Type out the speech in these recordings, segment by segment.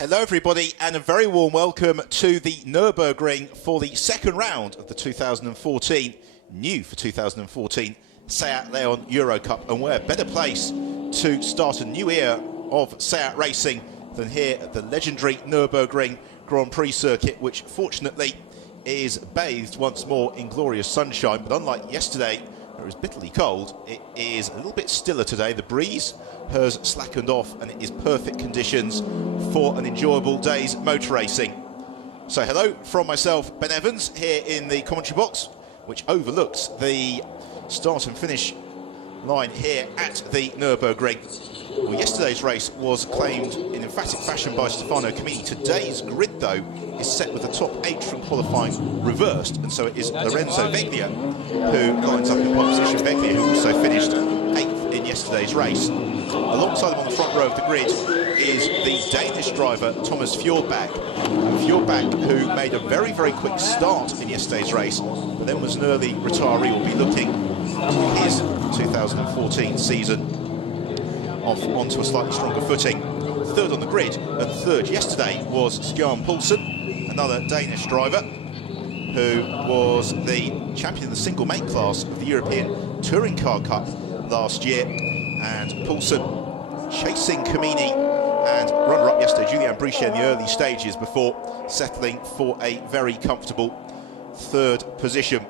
Hello everybody and a very warm welcome to the Nürburgring for the second round of the 2014, new for 2014, Seat Leon Eurocup. And where better place to start a new era of Seat racing than here at the legendary Nürburgring Grand Prix circuit, which fortunately is bathed once more in glorious sunshine. But unlike yesterday, where it was bitterly cold, it is a little bit stiller today. The breeze has slackened off and it is perfect conditions for an enjoyable day's motor racing. So hello from myself, Ben Evans, here in the commentary box, which overlooks the start and finish line here at the Nürburgring. Well, yesterday's race was claimed in emphatic fashion by Stefano Camini. Today's grid, though, is set with the top 8 from qualifying reversed, and so it is Lorenzo Veglia who lines up in pole position. Veglia, who also finished 8th in yesterday's race. Alongside him on the front row of the grid is the Danish driver Thomas Fjordbach. Fjordbach, who made a very, very quick start in yesterday's race, but then was an early retiree, will be looking his 2014 season off onto a slightly stronger footing. Third on the grid and third yesterday was Stian Poulsen, another Danish driver who was the champion in the single main class of the European Touring Car Cup last year. And Poulsen chasing Camini and runner-up yesterday, Julien Brichet, in the early stages before settling for a very comfortable third position.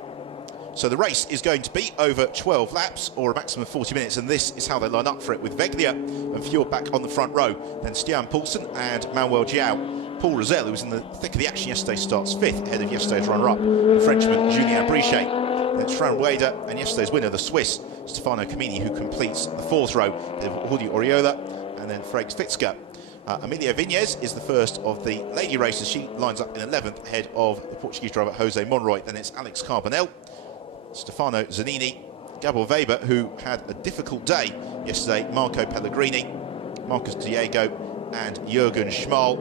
So the race is going to be over 12 laps, or a maximum of 40 minutes, and this is how they line up for it, with Veglia and Fjordbach on the front row, then Stian Poulsen and Manuel Joao. Paul Rosell, who was in the thick of the action yesterday, starts 5th, ahead of yesterday's runner-up, the Frenchman Julien Brichet. Then it's Fran Wader and yesterday's winner, the Swiss Stefano Camini, who completes the 4th row, Jordi Oriola, and then Frakes Fitzger. Amelia Vinhez is the first of the lady races. She lines up in 11th, ahead of the Portuguese driver Jose Monroy. Then it's Alex Carbonell, Stefano Zanini, Gabor Weber, who had a difficult day yesterday, Marco Pellegrini, Marcus Diego and Jürgen Schmal.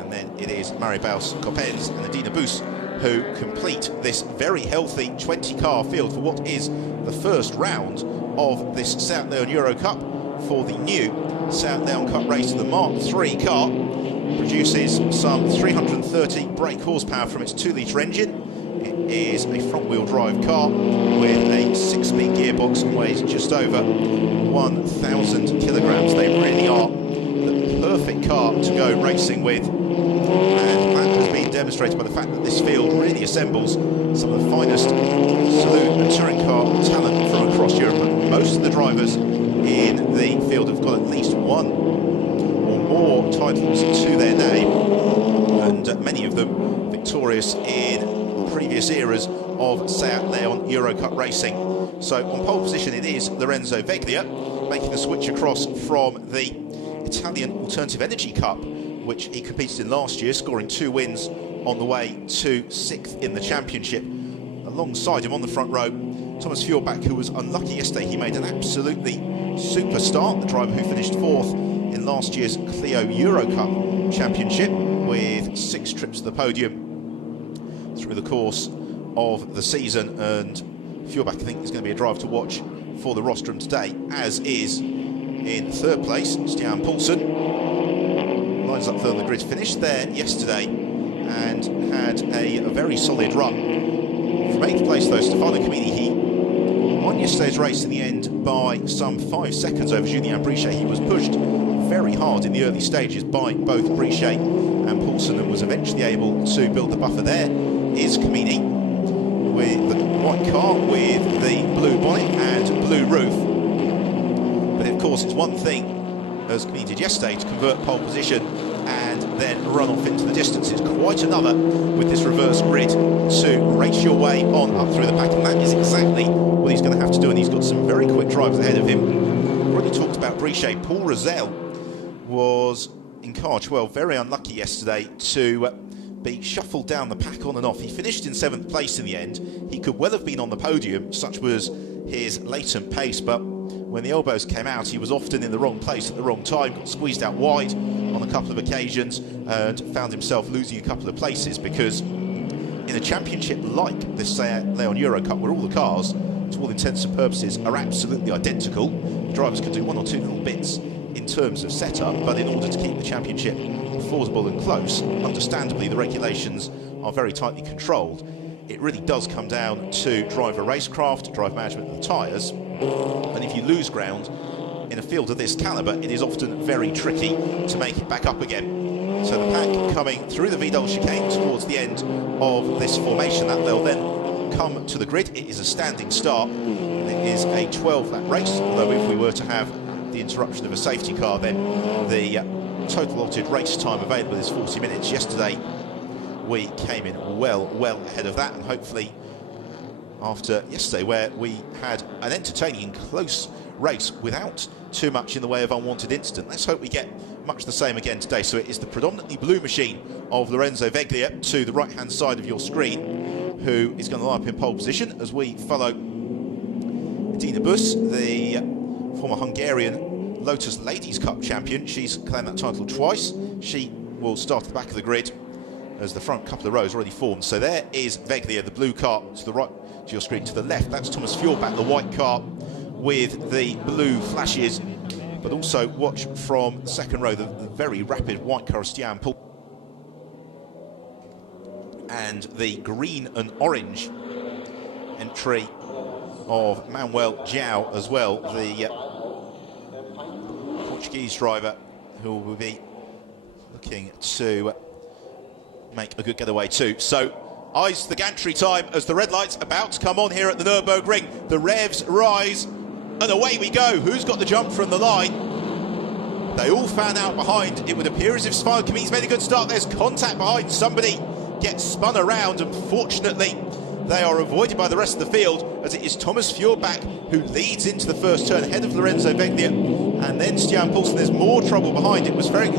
And then it is Maribaus Coppens and Adina Boos who complete this very healthy 20-car field for what is the first round of this Seat Leon Eurocup for the new Seat Leon Cup race. The Mark III car produces some 330 brake horsepower from its 2-litre engine. It is a front-wheel drive car with a 6-speed gearbox and weighs just over 1,000 kilograms. They really are the perfect car to go racing with, and that has been demonstrated by the fact that this field really assembles some of the finest saloon and touring car talent from across Europe. And most of the drivers in the field have got at least one or more titles to their name, and many of them victorious in previous eras of Seat Leon Eurocup racing. So on pole position it is Lorenzo Veglia, making the switch across from the Italian Alternative Energy Cup, which he competed in last year, scoring 2 wins on the way to 6th in the championship. Alongside him on the front row, Thomas Fjordbach, who was unlucky yesterday. He made an absolutely super start, the driver who finished 4th in last year's Clio Eurocup championship, with 6 trips to the podium through the course of the season. And Fjordbach, I think, is going to be a driver to watch for the rostrum today, as is in 3rd place Stian Poulsen. Lines up third on the grid, finished there yesterday and had a very solid run. From 8th place though, Stefano Camini, he won yesterday's race in the end by some 5 seconds over Julien Brichet. He was pushed very hard in the early stages by both Brichet and Poulsen, and was eventually able to build the buffer. There is Camini with the white car with the blue bonnet and blue roof. But of course it's one thing, as Camini did yesterday, to convert pole position and then run off into the distance. It's quite another with this reverse grid to race your way on up through the pack, and that is exactly what he's going to have to do, and he's got some very quick drivers ahead of him. Already talked about Brichet. Paul Rosell was in car 12, very unlucky yesterday to be shuffled down the pack on and off. He finished in 7th place in the end. He could well have been on the podium, such was his latent pace, but when the elbows came out, he was often in the wrong place at the wrong time, got squeezed out wide on a couple of occasions and found himself losing a couple of places, because in a championship like this Seat Leon Eurocup, where all the cars, to all intents and purposes, are absolutely identical, the drivers can do 1 or 2 little bits in terms of setup, but in order to keep the championship affordable and close, understandably the regulations are very tightly controlled. It really does come down to driver racecraft, drive management of the tyres, and if you lose ground in a field of this calibre, it is often very tricky to make it back up again. So the pack coming through the Vidal chicane towards the end of this formation, that they'll then come to the grid. It is a standing start, and it is a 12-lap race, although if we were to have the interruption of a safety car, then the total allotted race time available is 40 minutes. Yesterday we came in well ahead of that, and hopefully after yesterday, where we had an entertaining and close race without too much in the way of unwanted incident, let's hope we get much the same again today. So it is the predominantly blue machine of Lorenzo Veglia to the right hand side of your screen, who is going to line up in pole position as we follow Dina Bus, the former Hungarian Lotus Ladies Cup champion. She's claimed that title twice. She will start at the back of the grid as the front couple of rows already formed. So there is Veglia, the blue car to the right to your screen. To the left, that's Thomas Fjordbach, the white car with the blue flashes. But also watch from the second row, the very rapid white car of Stian Poulsen, and the green and orange entry of Manuel João as well, the Portuguese driver who will be looking to make a good getaway too. So eyes to the gantry time as the red light's about to come on here at the Nürburgring. The revs rise and away we go. Who's got the jump from the line? They all fan out behind. It would appear as if Stefano Comini's made a good start. There's contact behind. Somebody gets spun around, and fortunately they are avoided by the rest of the field, as it is Thomas Fjordbach who leads into the first turn ahead of Lorenzo Veglia, and then Stian Poulsen. There's more trouble behind. It was Ferenc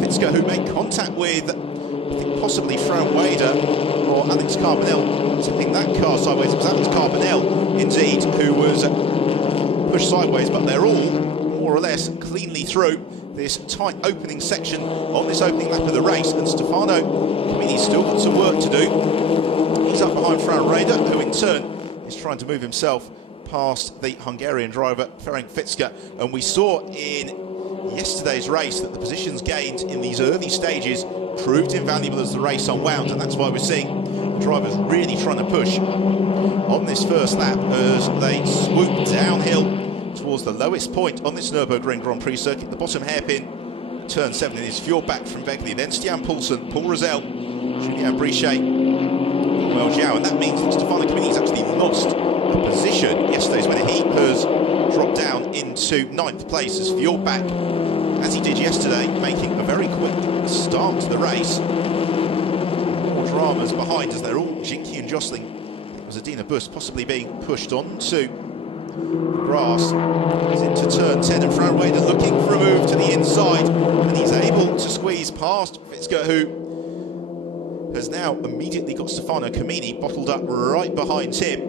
Fitzger who made contact with, I think, possibly Fran Wader or Alex Carbonell, tipping that car sideways. It was Alex Carbonell indeed who was pushed sideways, but they're all more or less cleanly through this tight opening section on this opening lap of the race, and Stefano Comini's still got some work to do. He's up behind Fran Wader, who in turn is trying to move himself past the Hungarian driver Ferenc Fitzger. And we saw in yesterday's race that the positions gained in these early stages proved invaluable as the race unwound, and that's why we're seeing the drivers really trying to push on this first lap as they swoop downhill towards the lowest point on this Nürburgring Grand Prix circuit, the bottom hairpin, turn 7. It is Fjordbach from Veglia, then Stian Poulsen, Paul Rosell, Julien Brichet, Manuel João, and that means that Stefano Comini's actually lost a position. Yesterday's winner, he has dropped down into 9th place as Fjordbach, as he did yesterday, making a very quick start to the race. More dramas behind as they're all jinky and jostling. It was Adina Bus possibly being pushed on to grass. He's into turn 10, and Fran Wader looking for a move to the inside, and he's able to squeeze past Fitzger, who has now immediately got Stefano Comini bottled up right behind him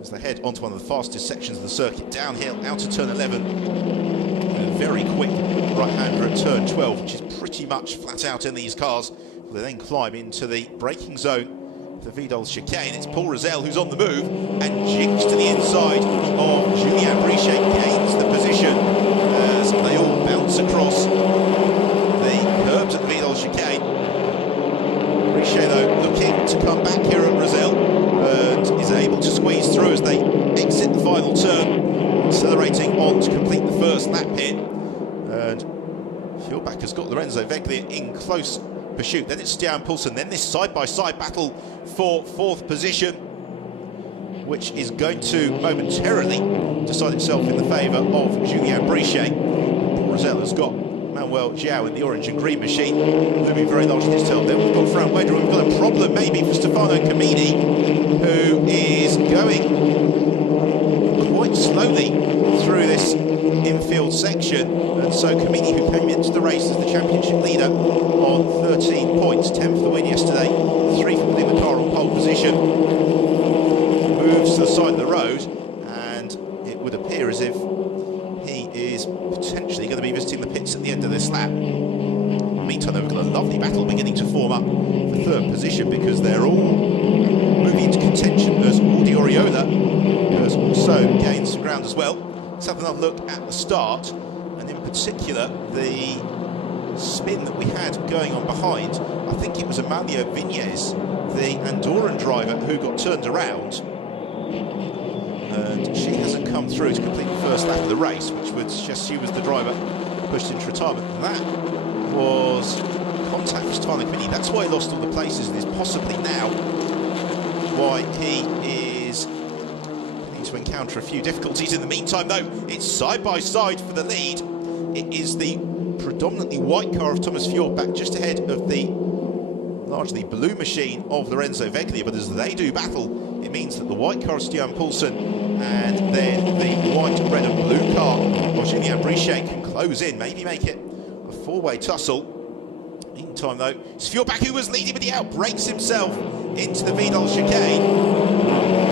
as they head onto one of the fastest sections of the circuit, downhill out of turn 11, and a very quick right-hander at turn 12, which is pretty much flat out in these cars. They then climb into the braking zone, the Vidal chicane. It's Paul Rosell who's on the move and jigs to the inside of Julien Brichet, gains the position as they all bounce across the curbs at the Vidal chicane. Brichet though looking to come back here at Rosell and is able to squeeze through as they exit the final turn, accelerating on to complete the first lap here. And Fjordbach has got Lorenzo Veglia in close pursuit. Then it's Stian Poulsen. Then this side-by-side battle for 4th position, which is going to momentarily decide itself in the favour of Julien Brichet. Paul Rosell has got Manuel João in the orange and green machine, looming very large in his tail. Then we've got Fran Wader. We've got a problem maybe for Stefano Comini, who is going quite slowly through this infield section, and so Comini, who came into the race as the championship leader on 13 points, 10 for the win yesterday, 3 for putting the car on pole position, moves to the side of the road, and it would appear as if he is potentially going to be visiting the pits at the end of this lap. In the meantime, we've got a lovely battle beginning to form up for 3rd position, because they're all moving into contention as Audi Oriola has also gained some ground as well. Let's have another look at the start. and in particular the spin that we had going on behind. I think it was Amalia Viñez, the Andorran driver, who got turned around, and she hasn't come through to complete the first lap of the race, which would suggest she was the driver pushed into retirement. And that was contact for Stefano Quini. That's why he lost all the places, and is possibly now why he is going to encounter a few difficulties. In the meantime, though, it's side by side for the lead. It is the predominantly white car of Thomas Fjordbach just ahead of the largely blue machine of Lorenzo Veglia, but as they do battle, it means that the white car of Stian Poulsen and then the white, red and blue car of Julien Brichet can close in, maybe make it a four-way tussle. Meantime, though, it's Fjordbach who was leading, but he outbrakes himself into the Vidal chicane.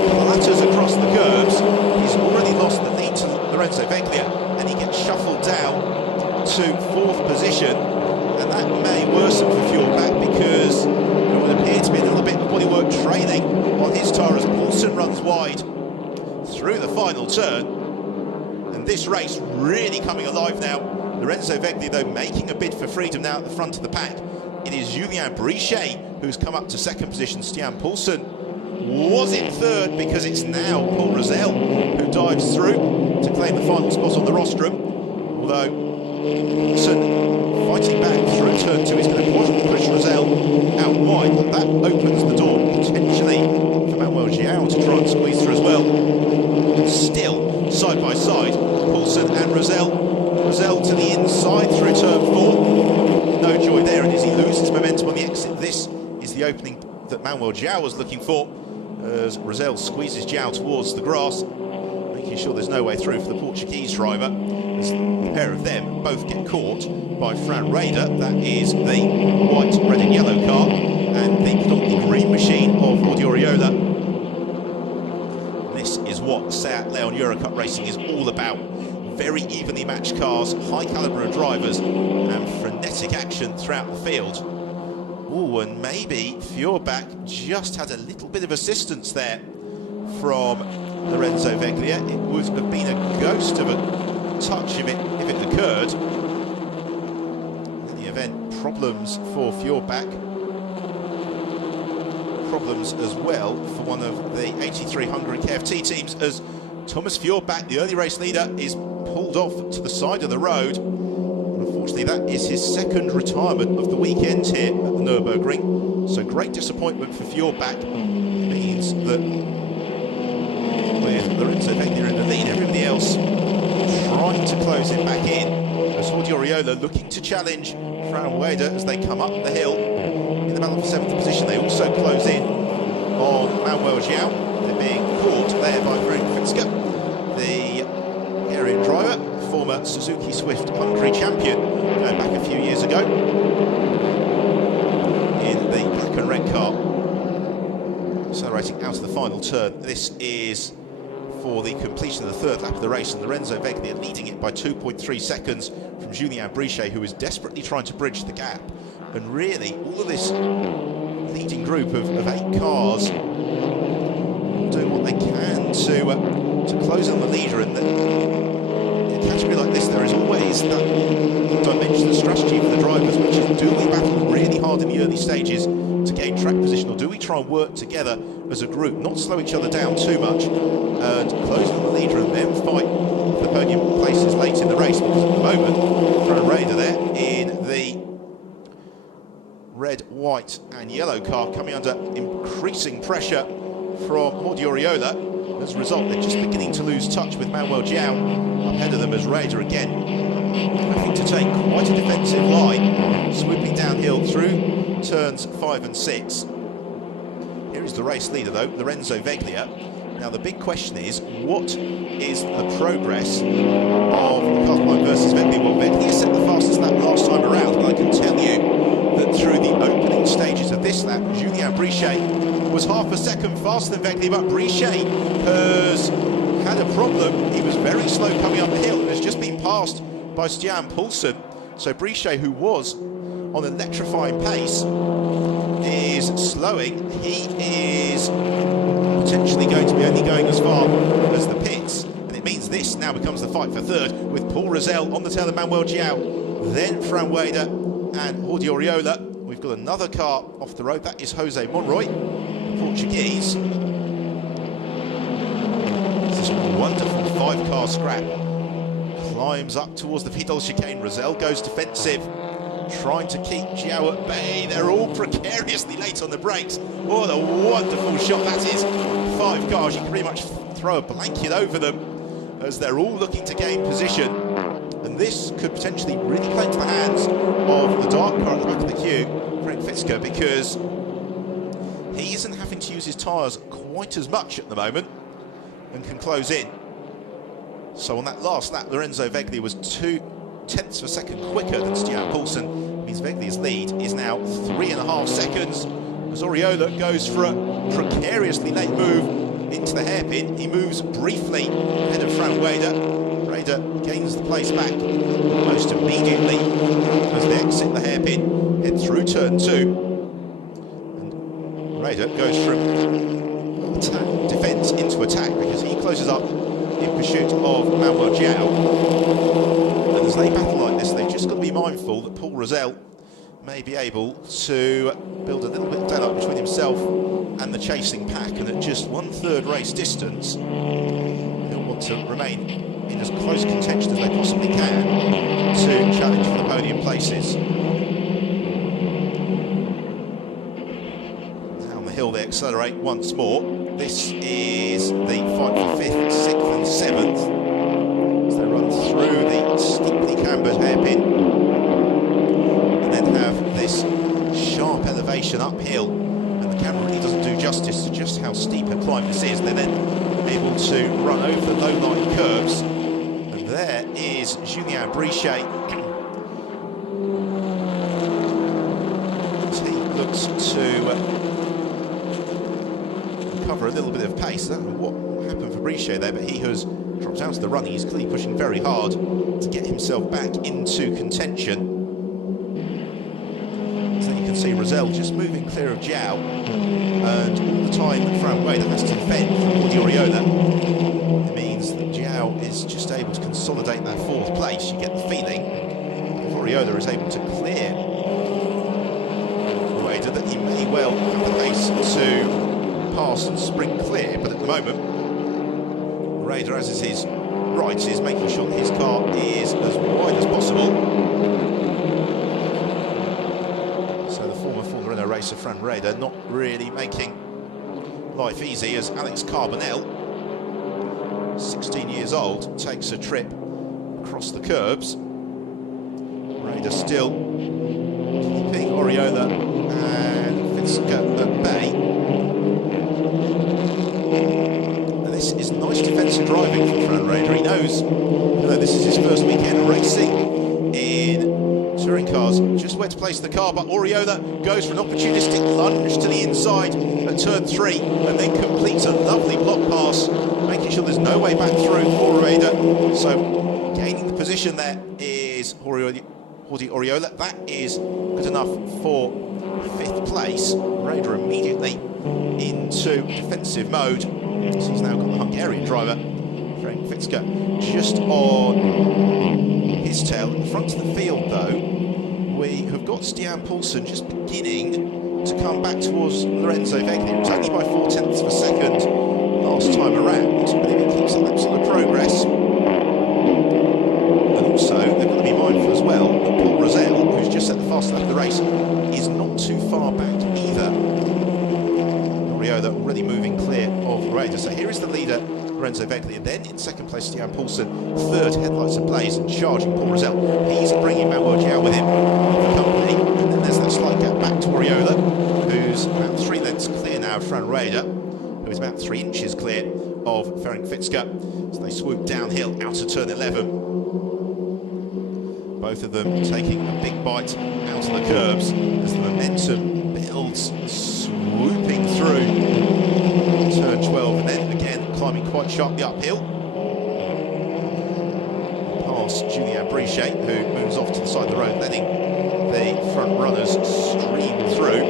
Clatters across the curbs. He's already lost the lead to Lorenzo Veglia, and he gets shuffled down to fourth position, and that may worsen for Fjordbach because there would appear to be a little bit of bodywork trailing on his tyre as Poulsen runs wide through the final turn. And this race really coming alive now. Lorenzo Veglia, though, making a bid for freedom now at the front of the pack. It is Julien Brichet who's come up to second position. Stian Poulsen was in third because it's now Paul Rosell who dives through to claim the final spot on the rostrum. Although Poulsen fighting back through turn two is going to push Rosell out wide, but that opens the door potentially for Manuel João to try and squeeze through as well. Still side by side, Poulsen and Rosell. Rosell to the inside through turn four. No joy there, and as he loses momentum on the exit, this is the opening that Manuel João was looking for, as Rosell squeezes João towards the grass, making sure there's no way through for the Portuguese driver, as the pair of them both get caught by Fran Raider. That is the white, red and yellow car, and the predominantly green machine of Audi Oriola. This is what Seat Leon Eurocup racing is all about. Very evenly matched cars, high calibre of drivers, and frenetic action throughout the field. Oh, and maybe Fjordbach just had a little bit of assistance there from Lorenzo Veglia. It would have been a ghost of a touch if it occurred. In the event, problems for Fjordbach. Problems as well for one of the 83 Hungary KFT teams, as Thomas Fjordbach, the early race leader, is pulled off to the side of the road. Unfortunately, that is his second retirement of the weekend here at the Nürburgring. So great disappointment for Fjordbach. It means that with Lorenzo Veglia in the lead, everybody else trying to close it back in. As Audi Oriola looking to challenge Fran Raider as they come up the hill in the battle for 7th position. They also close in on Manuel João. They're being caught there by Bruno Fitzka, the Hungarian driver, former Suzuki Swift Hungary champion, going back a few years ago in the black and red car. Accelerating out of the final turn. This is for the completion of the third lap of the race, and Lorenzo Veglia leading it by 2.3 seconds from Julien Brichet, who is desperately trying to bridge the gap. And really, all of this leading group of 8 cars doing what they can to close on the leader. And in a category like this, there is always that dimension of strategy for the drivers, which is, do we battle really hard in the early stages to gain track position, or do we try and work together as a group, not slow each other down too much, and close on the leader and then fight for the podium places late in the race? Because at the moment, Fran Raider there in the red, white and yellow car, coming under increasing pressure from Audi Oriola. As a result, they're just beginning to lose touch with Manuel João ahead of them, as Raider again having to take quite a defensive line, swooping downhill through turns 5 and 6. Here is the race leader, though, Lorenzo Veglia. Now the big question is, what is the progress of Kaufmann versus Veglia? Well, Veglia set the fastest lap last time around, but I can tell you that through the opening stages of this lap, Julien Brichet was half a second faster than Veglia, but Brichet has had a problem. He was very slow coming up the hill and has just been passed by Stian Poulsen. So Brichet, who was on electrifying pace, is slowing. He is potentially going to be only going as far as the pits, and it means this This now becomes the fight for third, with Paul Rosell on the tail of Manuel João, then Fran Weder and Jordi Oriola. We've got another car off the road. That is Jose Monroy, the Portuguese. This wonderful 5-car scrap climbs up towards the Vidal chicane. Rosell goes defensive, trying to keep João at bay. They're all precariously late on the brakes. What a wonderful shot that is. 5 cars, you can pretty much throw a blanket over them as they're all looking to gain position. And this could potentially really play into the hands of the dark car at the back of the queue, Frank Fitzger, because he isn't having to use his tyres quite as much at the moment and can close in. So on that last lap, Lorenzo Vegli was 0.2 of a second quicker than Stian Poulsen. It means Vegli's lead is now 3.5 seconds as Oriola goes for a precariously late move into the hairpin. He moves briefly ahead of Fran Weder. Weder gains the place back almost immediately as they exit the hairpin, head through turn 2. And Weder goes from defence into attack because he closes up in pursuit of Manuel João. And as they battle like this, they've just got to be mindful that Paul Rosell may be able to build a little bit of daylight between himself and the chasing pack, and at just 1/3 race distance, he'll want to remain in as close contention as they possibly can to challenge for the podium places. Down the hill they accelerate once more. This is the fight for 5th, 6th and 7th as they run through the steeply cambered hairpin and then have this sharp elevation uphill, and the camera really doesn't do justice to just how steep a climb this is. They're then able to run over the low-lying curbs, and there is Julien Brichet. He looks to recover a little bit of pace. I don't know what happened for Brichet there, but he has dropped out of the running. He's clearly pushing very hard to get himself back into contention. So you can see Rosell just moving clear of João, and all the time Fran Weder has to defend from Jordi Oriola. It means that João is just able to consolidate that 4th place. You get the feeling if Oriola is able to clear Weder that he may well have the pace to pass and sprint clear, but at the moment Weder, as is his right, is making sure that his car is as wide as possible. So the former Formula Renault racer Fran Weder not really making life easy as Alex Carbonell, 16 years old, takes a trip across the curbs. Weder still keeping Oriola and Fitzger at bay. This is nice defensive driving from Fran Weder. He knows, this is his first weekend racing in touring cars, just where to place the car, but Oriola goes for an opportunistic lunge to the inside at turn 3 and then completes a lovely block pass, making sure there's no way back through for Weder. So gaining the position there is Jordi Oriola. That is good enough for 5th place. Weder immediately into defensive mode. So he's now got the Hungarian driver, Frank Fitzger, just on his tail. At the front of the field, though, we have got Stian Poulsen just beginning to come back towards Lorenzo Vegli. It was only by 0.4 of a second last time around, but if he keeps up that sort of progress. And also, they've got to be mindful as well that Paul Rosell, who's just set the fastest lap of the race, is not too far back either. Oriola already moving clear of Weder. So here is the leader, Lorenzo Vegli, and then in 2nd place, Stian Poulsen. 3rd, headlights ablaze and charging Paul Rosell. He's bringing Manuel João with him for company. And then there's that slight gap back to Oriola, who's about 3 lengths clear now of Fran Weder, who is about 3 inches clear of Ferenc Fitzger. So they swoop downhill out of turn 11. Both of them taking a big bite out of the curbs as the momentum builds, swooping through turn 12 and then again climbing quite sharply uphill. Past Julien Brichet, who moves off to the side of the road, letting the front runners stream through.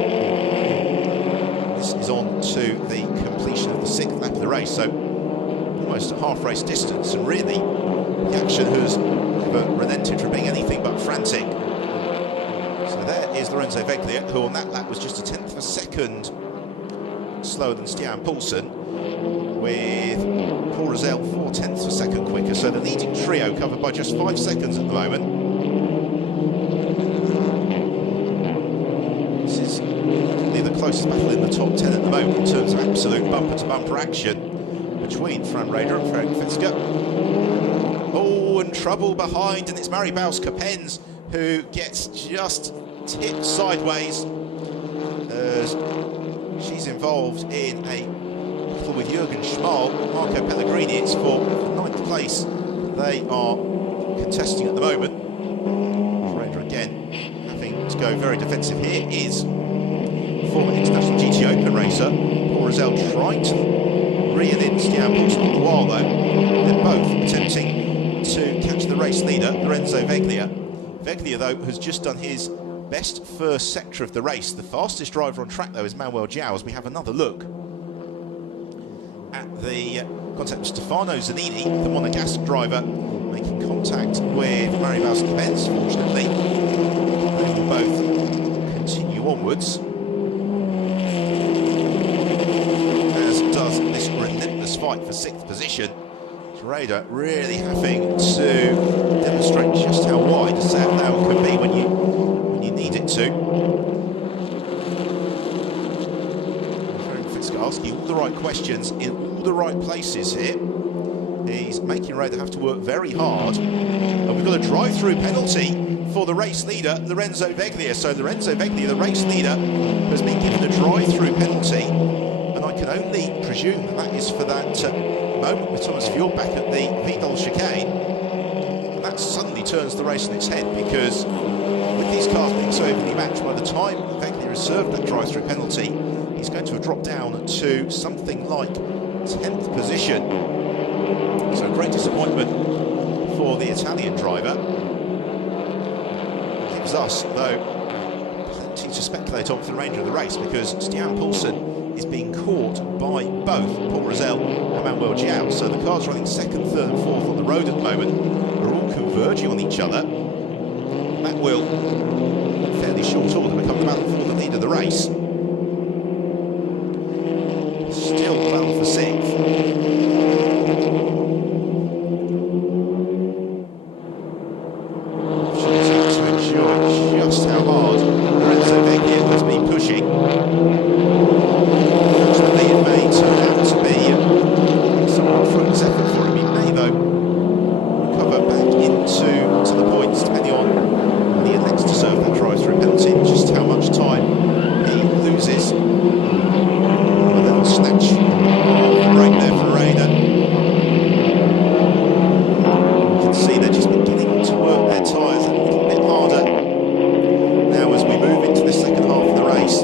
This is on to the completion of the 6th lap of the race, so almost at half-race distance, and really the action has never relented from being anything but frantic. So there is Lorenzo Veglia, who on that lap was just a tenth of a second slower than Stian Poulsen, with Paul Rosell 4/10 of a second quicker. So the leading trio covered by just 5 seconds at the moment. This is probably the closest battle in the top 10 at the moment in terms of absolute bumper-to-bumper action between Fran Rader and Ferenc Fitzger. Oh, and trouble behind, and it's Mari Baus-Kapens who gets just tipped sideways as she's involved in a battle with Jürgen Schmal. Marco Pellegrini, it's for 9th place. They are contesting at the moment. Rader again having to go very defensive here is former International GT Open racer Paul Rosell, trying to reel in Stian Poulsen all the while though. They're both attempting to catch the race leader, Lorenzo Veglia. Veglia though has just done his best first sector of the race. The fastest driver on track though is Manuel Joao, as we have another look at the contact with Stefano Zanini, the Monegasque driver, making contact with Mari Baus-Kapens. Fortunately, they will both continue onwards, as does this relentless fight for 6th position. Rader really having to demonstrate just how wide a Seat Leon can be when you need it to. Ferenc Fitzger asking all the right questions in all the right places here. He's making Rader have to work very hard, and we've got a drive-through penalty for the race leader, Lorenzo Veglia. So Lorenzo Veglia, the race leader, has been given a drive-through penalty, and I can only presume that that is for that moment with Thomas Fjord back at the Vidal chicane. And that suddenly turns the race on its head, because with these cars being so evenly matched, by the time Veglia has served that drive-through penalty, he's going to have dropped down to something like 10th position. So great disappointment for the Italian driver. Gives us, though, plenty to speculate on for the remainder of the race, because Stian Poulsen is being caught by both Paul Rosell and Manuel Joao. So the cars running 2nd, 3rd and 4th on the road at the moment are all converging on each other. That will, in fairly short order, become the battle for the lead of the race. Still the battle for 6th. Opportunity to enjoy just how hard Lorenzo Veglia has been pushing. Fortunately, it may turn out to be somewhat fruitless effort for him. He may, though, recover back into the points, depending on when he elects to serve that drive-through penalty, and just how much time he loses. A little snatch break there for Rader. You can see they're just beginning to work their tyres a little bit harder now as we move into the second half of the race.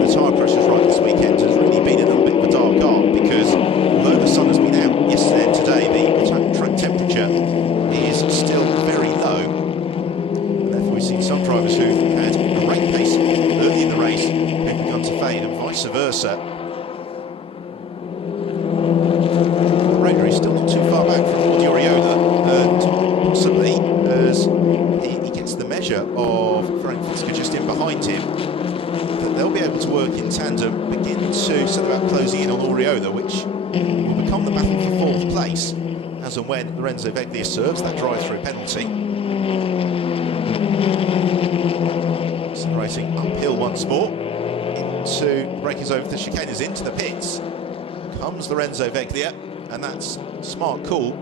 The tyre pressures right this weekend has really been a little bit of a dark art, because although the sun has been out yesterday and today, the track temperature is still very low, and therefore we've seen some drivers who've had a great pace early in the race who've begun to fade, and vice versa. Rader is still not too far back from Lord Uriola, and possibly as he gets the measure of Ferenc Fitzger just in behind him, they'll be able to work in tandem, begin to set about closing in on Oriola, which will become the battle for 4th place as and when Lorenzo Veglia serves that drive-through penalty. Accelerating uphill once more, into braking over the chicanes, into the pits comes Lorenzo Veglia, and that's a smart call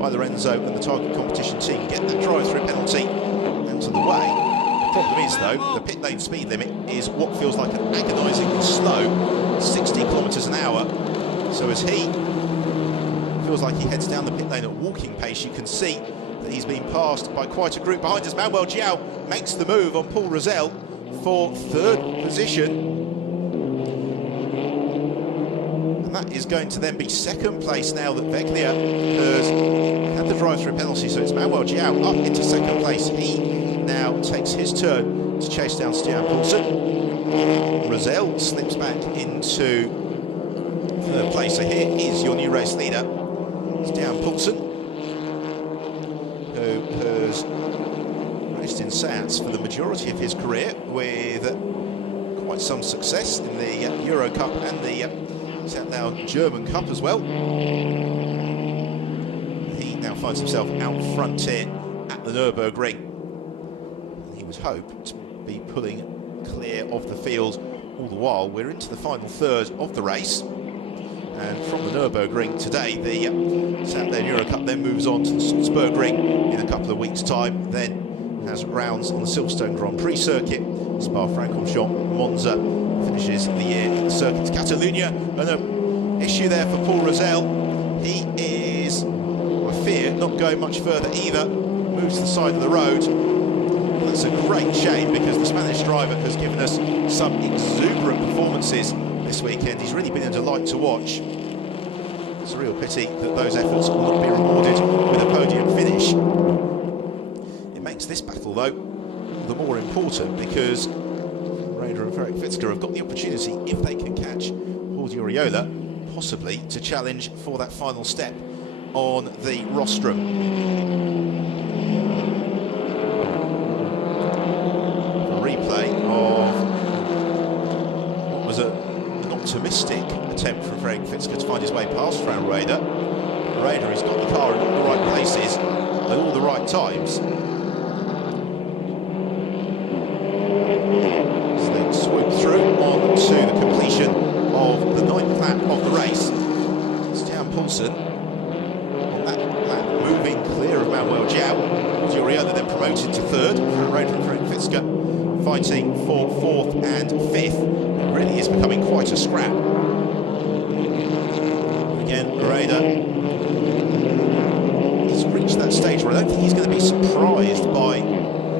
by Lorenzo and the Target Competition team. Get that drive-through penalty out of the way. The problem is, though, the pit lane speed limit is what feels like an agonisingly slow 60 kilometres an hour. So as he feels like he heads down the pit lane at walking pace, you can see that he's been passed by quite a group behind us. Manuel Joao makes the move on Paul Rosell for 3rd position. And that is going to then be 2nd place now that Veglia has had the drive-through penalty. So it's Manuel Joao up into 2nd place. He now takes his turn to chase down Stian Poulsen. Rosell slips back into third place. So here is your new race leader, Stian Poulsen, who has raced in Seats for the majority of his career with quite some success in the Eurocup and the Leòn German Cup as well. He now finds himself out front here at the Nürburgring. He was hoped to be pulling clear of the field. All the while, we're into the final third of the race. And from the Nürburgring today, the Leòn Eurocup then moves on to the Salzburgring in a couple of weeks' time, then has rounds on the Silverstone Grand Prix circuit. Spa-Francorchamps, Monza finishes the year in the circuit to Catalunya. And an issue there for Paul Rosell. He is, I fear, not going much further either. Moves to the side of the road. That's a great shame, because the Spanish driver has given us some exuberant performances this weekend. He's really been a delight to watch. It's a real pity that those efforts will not be rewarded with a podium finish. It makes this battle, though, the more important, because Raider and Ferenc Fitzger have got the opportunity, if they can catch Jordi Oriola, possibly to challenge for that final step on the rostrum. Optimistic attempt from Ferenc Fitzger to find his way past Fran Raider. Raider has got the car in all the right places at all the right times. So they swoop through on to the completion of the 9th lap of the race. Stian Poulsen on that lap moving clear of Manuel João. Oriola then promoted to 3rd. Fran Raider and Ferenc Fitzger fighting for 4th and 5th. It really is becoming quite a scrap. Again, Raider has reached that stage where I don't think he's going to be surprised by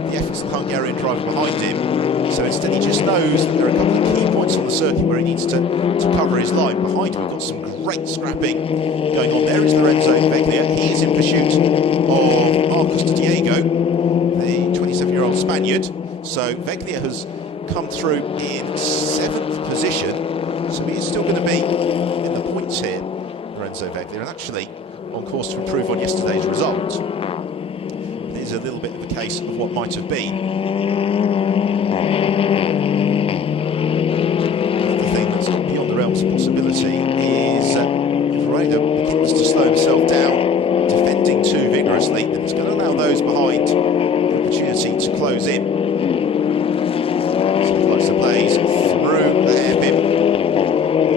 the efforts of the Hungarian driver behind him. So instead he just knows that there are a couple of key points on the circuit where he needs to cover his line. Behind him we've got some great scrapping going on. There is Lorenzo Veglia. He is in pursuit of Marcos de Diego, the 27-year-old Spaniard. So Veglia has come through in 7th position, so he is still going to be in the points here, Lorenzo Veglia, and actually on course to improve on yesterday's result. It is a little bit of a case of what might have been. The thing that's beyond the realms of possibility is if Raider begins to slow himself down, defending too vigorously, then it's going to allow those behind the opportunity to close in. Through the hairpin.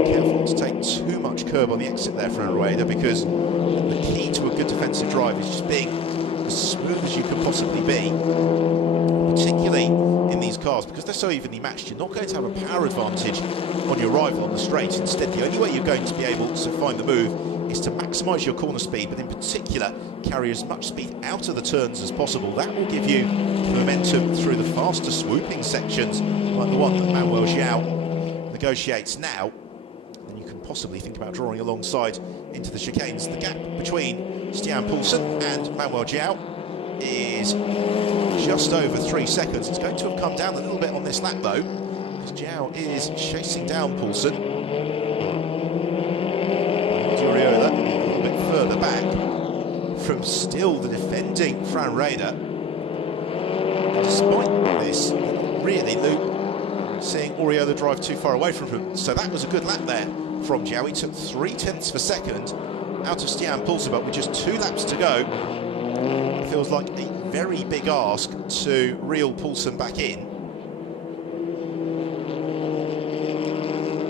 Be careful not to take too much curb on the exit there for Raider, because the key to a good defensive drive is just being as smooth as you can possibly be, particularly in these cars, because they're so evenly matched. You're not going to have a power advantage on your rival on the straight. Instead, the only way you're going to be able to find the move is to maximise your corner speed, but in particular carry as much speed out of the turns as possible. That will give you momentum through the faster swooping sections, like the one that Manuel João negotiates now. And you can possibly think about drawing alongside into the chicanes. The gap between Stian Poulsen and Manuel João is just over 3 seconds. It's going to have come down a little bit on this lap though, because João is chasing down Poulsen. Oriola a little bit further back from still the defending Fran Raider. Despite this, really seeing Oriola drive too far away from him. So that was a good lap there from João. He took 0.3 of a second out of Stian Poulsen, but with just 2 laps to go, it feels like a very big ask to reel Poulsen back in.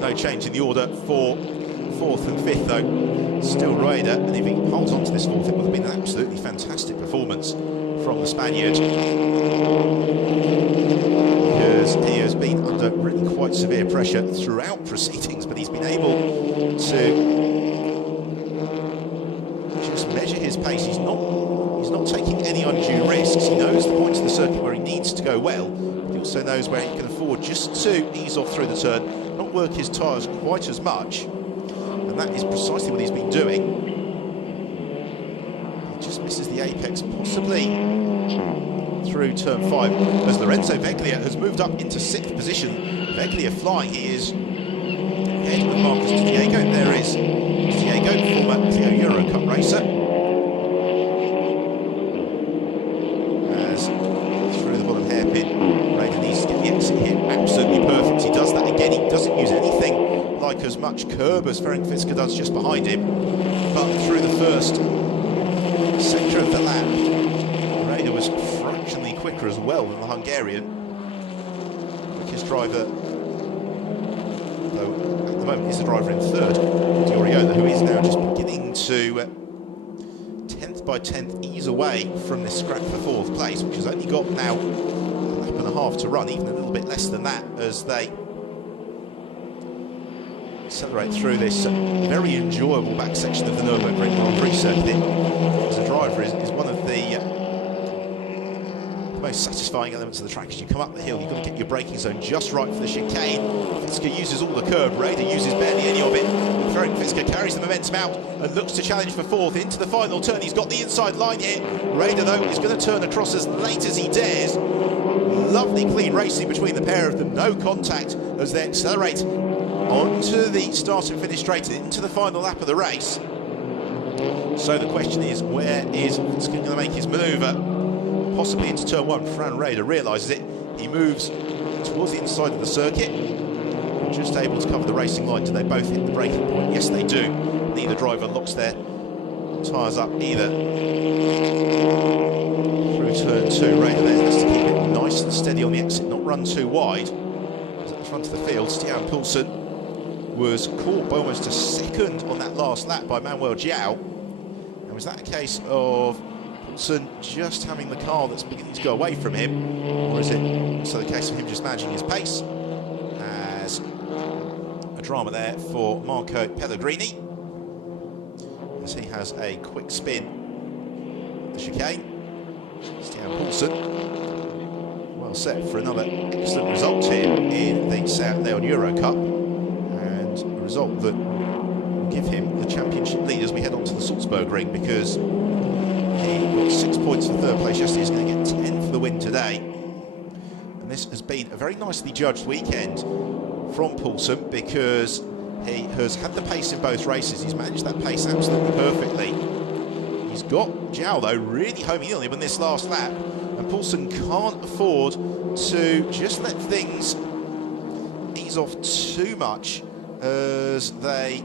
No change in the order for 4th and 5th though. Still Raider, and if he holds on to this 4th, it would have been an absolutely fantastic performance from the Spaniard, because he has been under really quite severe pressure throughout proceedings, but he's been able to just measure his pace. He's not taking any undue risks. He knows the points of the circuit where he needs to go well, but he also knows where he can afford just to ease off through the turn, not work his tyres quite as much. And that is precisely what he's been doing. He just misses the apex, possibly through turn 5, as Lorenzo Veglia has moved up into 6th position. Veglia flying, he is ahead of with Marcus Diego. There is Diego, former Clio Eurocup racer. As through the bottom hairpin, Raider needs to get the exit here absolutely perfect. He does that again. He doesn't use anything like as much curb as Ferenc Fitzka does just behind him. But through the first sector of the lap, Raider was fractionally quicker as well than the Hungarian. Quickest driver, though at the moment is the driver in third, Dioriola, who is now just beginning to 10th by 10th ease away from this scrap for fourth place, which has only got now a lap and a half to run, even a little bit less than that, as they accelerate through this very enjoyable back section of the Nürburgring Grand Prix circuit. As a driver is one of the most satisfying elements of the track. As you come up the hill, you've got to get your braking zone just right for the chicane. Fitzka uses all the curb, Raider uses barely any of it. Ferenc Fitzka carries the momentum out and looks to challenge for fourth into the final turn. He's got the inside line here. Raider, though, is going to turn across as late as he dares. Lovely clean racing between the pair of them, no contact as they accelerate onto the start and finish straight and into the final lap of the race. So the question is, where is Fitzka going to make his manoeuvre? Possibly into turn one. Fran Raider realises it. He moves towards the inside of the circuit. Just able to cover the racing line. Do they both hit the braking point? Yes, they do. Neither driver locks their tyres up either. Through turn two, Raider there has to keep it nice and steady on the exit, not run too wide. As at the front of the field, Stian Poulsen was caught by almost a second on that last lap by Manuel Jiao. And was that a case of Poulsen just having the car that's beginning to go away from him, or is it also the case of him just managing his pace? As a drama there for Marco Pellegrini, as he has a quick spin the chicane. Stian Poulsen well set for another excellent result here in the South Leon Eurocup, and a result that will give him the championship lead as we head on to the Salzburg ring, because he got 6 points for third place yesterday. He's going to get 10 for the win today. And this has been a very nicely judged weekend from Poulsen, because he has had the pace in both races. He's managed that pace absolutely perfectly. He's got Jiao, though, really homing in on him in this last lap. And Poulsen can't afford to just let things ease off too much as they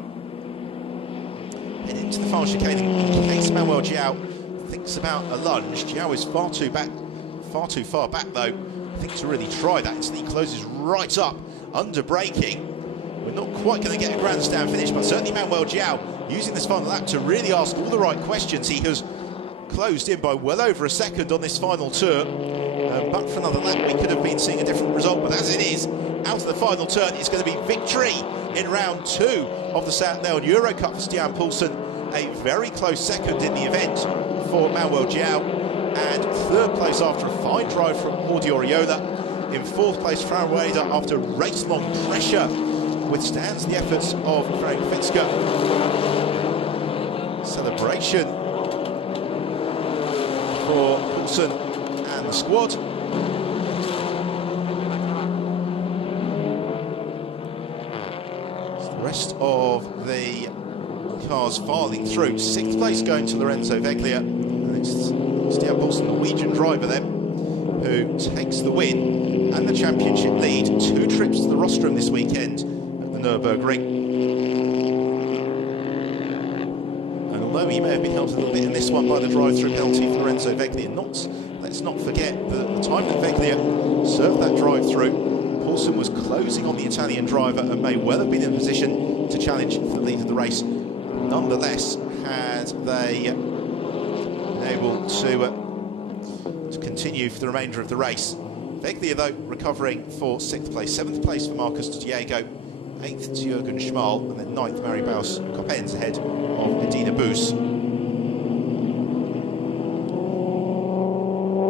head into the final chicane in case Manuel Jiao thinks about a lunge. Jiao is far too far back, though, I think, to really try that. Instead, he closes right up under braking. We're not quite going to get a grandstand finish, but certainly Manuel Jiao using this final lap to really ask all the right questions. He has closed in by well over a second on this final turn. But for another lap, we could have been seeing a different result. But as it is, out of the final turn, it's going to be victory in round two of the South Leon Eurocup for Stian Poulsen. A very close second in the event for Manuel Jiao, and third place after a fine drive from Dioriola. In fourth place, Fran Raider, after race-long pressure, withstands the efforts of Ferenc Fitzka. Celebration for Poulsen and the squad. The rest of the cars filing through. Sixth place going to Lorenzo Veglia, and it's Stian Poulsen, Norwegian driver then, who takes the win and the championship lead. 2 trips to the rostrum this weekend at the Nürburgring. And although he may have been helped a little bit in this one by the drive-through penalty for Lorenzo Veglia, let's not forget that at the time that Veglia served that drive-through, Poulsen was closing on the Italian driver and may well have been in a position to challenge for the lead of the race. Nonetheless, had they been able to continue for the remainder of the race. Veglia, though, recovering for 6th place, 7th place for Marcus Diego, 8th to Jürgen Schmal, and then 9th Maribaus Coppens ahead of Edina Boos.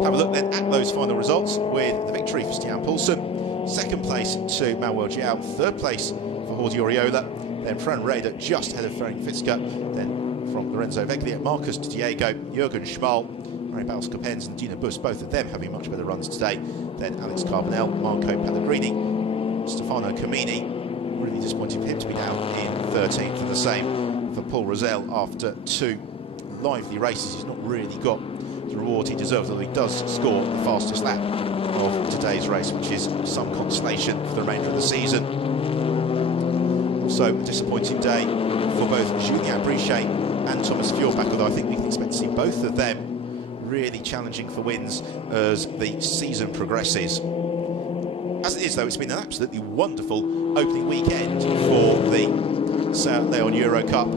Have a look then at those final results, with the victory for Stian Poulsen, 2nd place to Manuel Jiao, 3rd place for Jordi Oriola, then Fran Raider just ahead of Ferenc Fitzka, then from Lorenzo Veglia, Marcus Diego, Jürgen Schmal, Maribaus Coppens and Dina Bus, both of them having much better runs today. Then Alex Carbonell, Marco Pellegrini, Stefano Camini, really disappointing for him to be down in 13th, and the same for Paul Rosell after 2 lively races. He's not really got the reward he deserves, although he does score the fastest lap of today's race, which is some consolation for the remainder of the season. So a disappointing day for both Julien Brichet and Thomas Fjordbach, although I think we can expect to see both of them really challenging for wins as the season progresses. As it is, though, it's been an absolutely wonderful opening weekend for the Leòn Eurocup.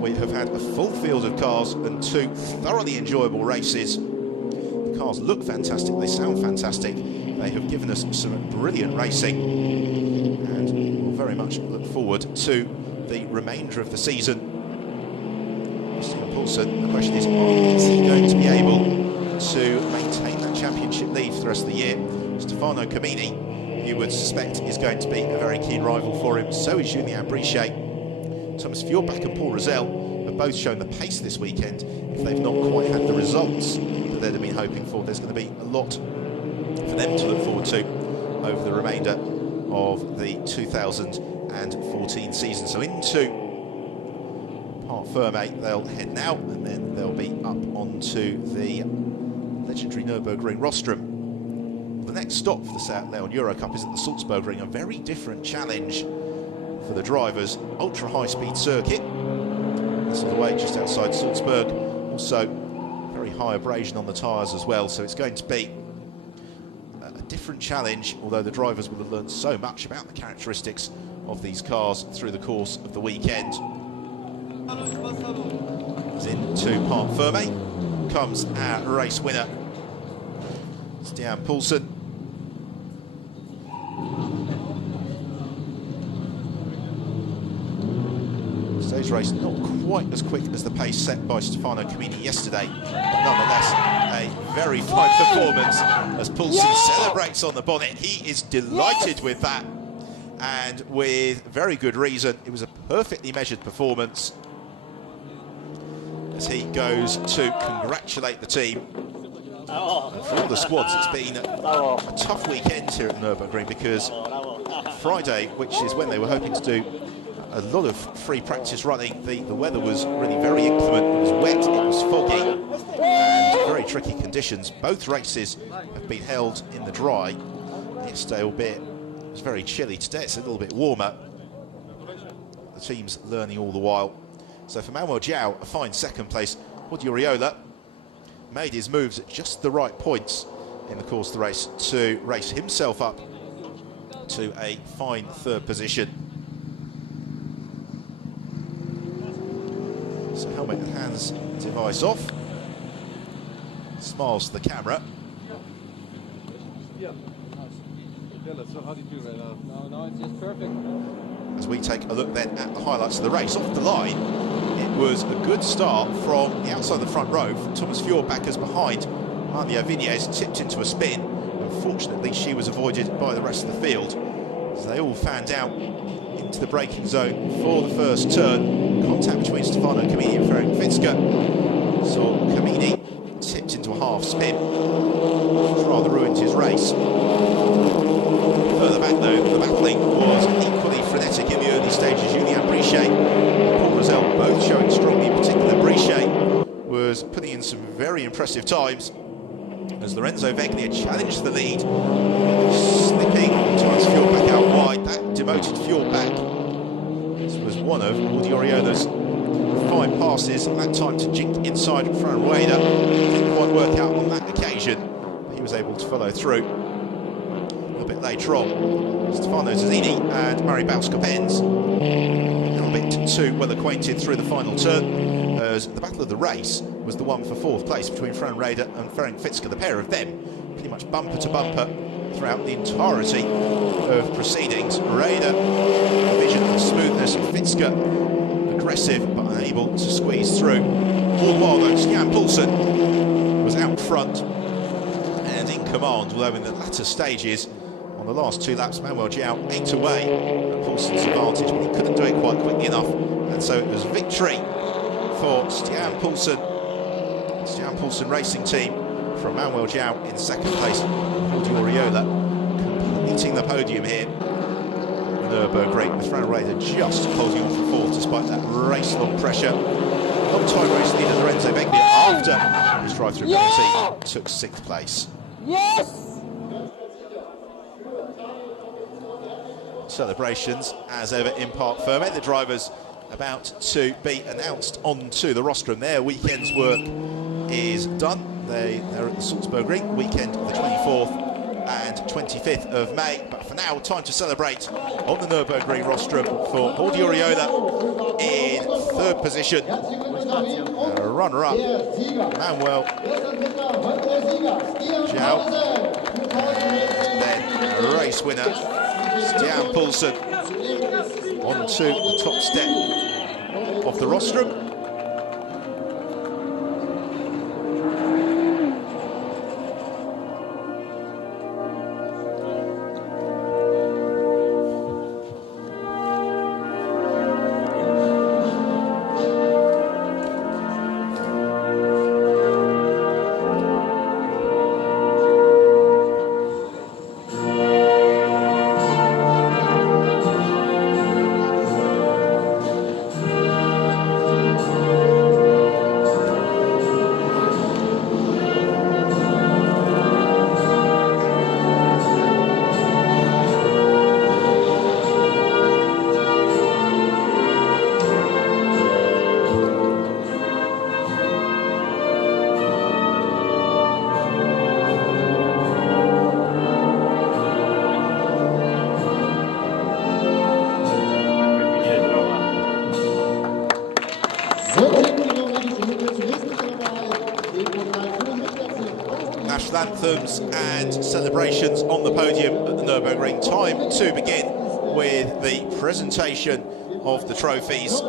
We have had a full field of cars and 2 thoroughly enjoyable races. The cars look fantastic, they sound fantastic, they have given us some brilliant racing, and we'll very much look forward to the remainder of the season. Stephen Paulson, the question is he going to be able to maintain that championship lead for the rest of the year? Stefano Camini, you would suspect, is going to be a very keen rival for him. So is Julien Brichet. Thomas Fjordbach and Paul Rosell have both shown the pace this weekend. If they've not quite had the results that they'd have been hoping for, there's going to be a lot for them to look forward to over the remainder of the 2014 season. So into Parc Fermé they'll head now, and then they'll be up onto the legendary Nürburgring rostrum. The next stop for the Seat Leòn Eurocup is at the Salzburgring, a very different challenge for the drivers. Ultra high-speed circuit. This is the way just outside Salzburg. Also, very high abrasion on the tyres as well, so it's going to be a different challenge, although the drivers will have learned so much about the characteristics of these cars through the course of the weekend. As into Parc Fermé comes our race winner, Stian Poulsen. Today's race not quite as quick as the pace set by Stefano Camini yesterday, but nonetheless a very fine performance as Poulsen celebrates on the bonnet. He is delighted with that, and with very good reason. It was a perfectly measured performance as he goes to congratulate the team. And for all the squads, it's been a tough weekend here at Nürburgring, because Friday, which is when they were hoping to do a lot of free practice running, the weather was really very inclement. It was wet, it was foggy, and very tricky conditions. Both races have been held in the dry. Yesterday, albeit it was very chilly. Today it's a little bit warmer. The team's learning all the while. So for Manuel Joao, a fine second place. Jordi Oriola made his moves at just the right points in the course of the race to race himself up to a fine 3rd position. So helmet and hands device off. Smiles to the camera. Yeah, so how do you feel right now? No, it's just perfect. As we take a look then at the highlights of the race. Off the line, it was a good start from the outside of the front row. Thomas Fjordbach as behind. Anya Vignes tipped into a spin. Unfortunately, she was avoided by the rest of the field as they all fanned out into the braking zone for the first turn. Contact between Stefano Camini and Ferenc Fitzger. So Camini tipped into a half spin, which rather ruined his race. Further back though, the battling was equally frenetic in the early stages. Julien Brichet and Paul Rosell both showing strongly, in particular Brichet was putting in some very impressive times as Lorenzo Veglia challenged the lead, slipping Thomas Fjordbach out wide. That demoted Fjordbach. This was one of Jordi Oriola's fine passes, and that time to jink inside Fran Rueda. Didn't quite work out on that occasion, but he was able to follow through. A little bit later on, Stefano Zazzini and Maribel Scopens a little bit too well acquainted through the final turn, as the battle of the race was the one for 4th place between Fran Rueda and Ferenc Fitzger. The pair of them pretty much bumper to bumper throughout the entirety of proceedings. Rueda, a vision of smoothness, and Fitzger aggressive but unable to squeeze through. All the while though, Stian Poulsen was out front and in command, although in the latter stages on the last 2 laps Manuel Joao ate away at Poulsen's advantage, but he couldn't do it quite quickly enough, and so it was victory for Stian Poulsen Racing Team, from Manuel Joao in 2nd place, Jordi Oriola completing the podium here. And Nürburgring, with Franreda just holding on for fourth despite that race-long pressure. Long time race leader Lorenzo Beglia, after his drive-through penalty, took 6th place. Yes! Celebrations as ever in Parc Fermé. The drivers about to be announced onto the rostrum. Their weekend's work is done. They're at the Salzburgring weekend of the 24th and 25th of May. But for now, time to celebrate on the Nürburgring rostrum for Jordi Oriola in 3rd position. Runner-up, Manuel João. Then race winner, Stian Poulsen, onto the top step of the rostrum. National anthems and celebrations on the podium at the Nürburgring. Time to begin with the presentation of the trophies.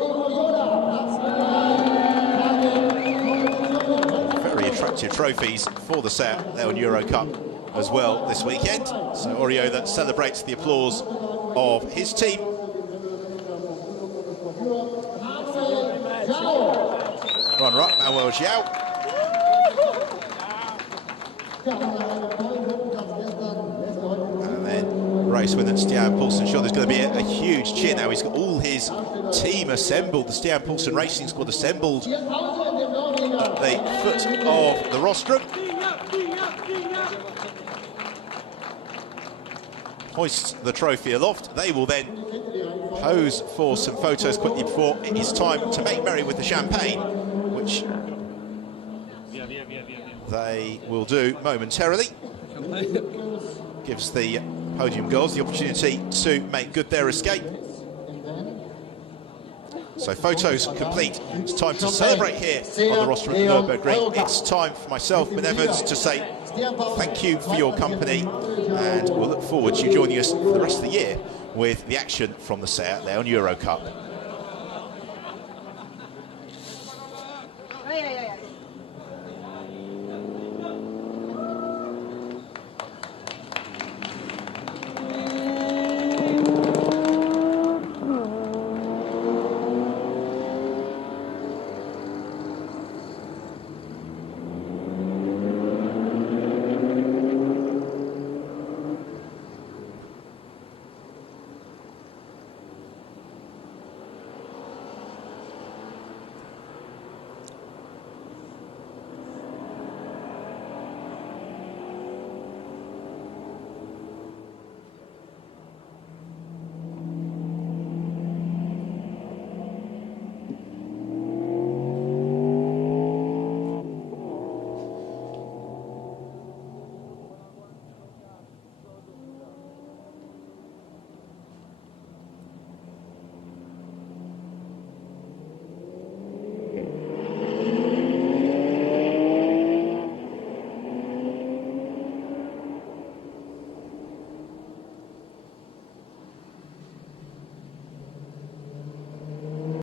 Very attractive trophies for the Seat Leòn Eurocup as well this weekend. So Oriola celebrates the applause of his team. Runner-up, Manuel João. And then race winner Stian Poulsen. Sure, there's going to be a huge cheer now. He's got all his team assembled, the Stian Poulsen Racing Squad assembled at the foot of the rostrum. Hoist the trophy aloft. They will then pose for some photos quickly before it is time to make merry with the champagne, which they will do momentarily. Gives the podium girls the opportunity to make good their escape. So photos complete. It's time to celebrate here on the rostrum at the Nürburgring. It's time for myself, Min Evans, to say thank you for your company, and we'll look forward to you joining us for the rest of the year with the action from the Seat Leòn Eurocup.